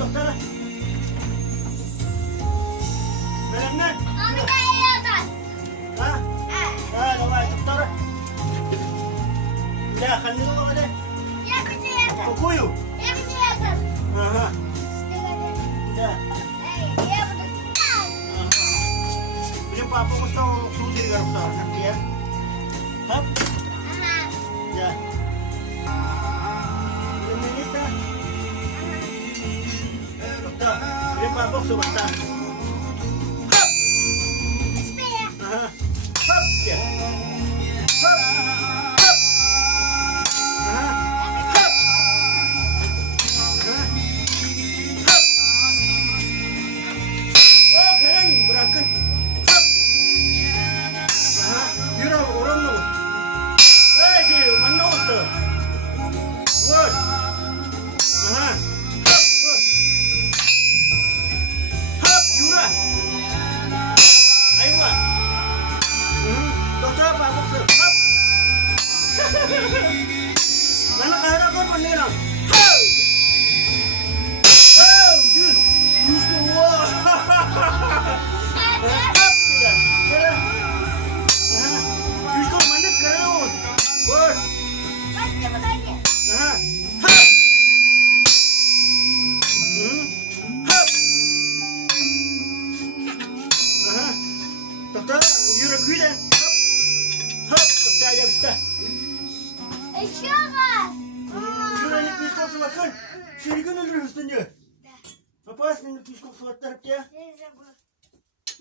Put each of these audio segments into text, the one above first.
doktora. Benimle. Abi geliyorlar. Ha? Ha, давай, doktora. Ya, kan dulu ada. Ya kecil. Kukuyu. Ya kecil. Aha. Ya. Ya betul. Yung papa mo sa susi ka sa sakya. Hap. Ya. Yung minita. Doktor, yung papa ko basta. Hap. Aha. Hap. Ya. Hap. Hap. Aha. Hap. Aha. Hap. Oh, keren, berangkat. Hap. Aha. Yürü, orang lu. Eh, si, mana usta? Woi. Aha. Hap. Hap, yürü. Ayo, Pak. Dokter apa maksud? Hap. Mana kahara kon pandiram? Hey! Oh, jus. Jus keluar. Hap tidak. Kira. Jus kau mana kerus? Bos. Aha. Hap. Hap. Aha. Dokter, yürü kuda. Hap. Hap, dokter aja kita. Yürü ini pistol silakan. Sirikan öldür üstünce. Apa senin pistol suatlar ya?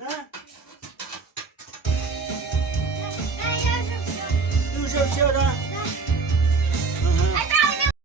Ha? Tuh siap-siap dah.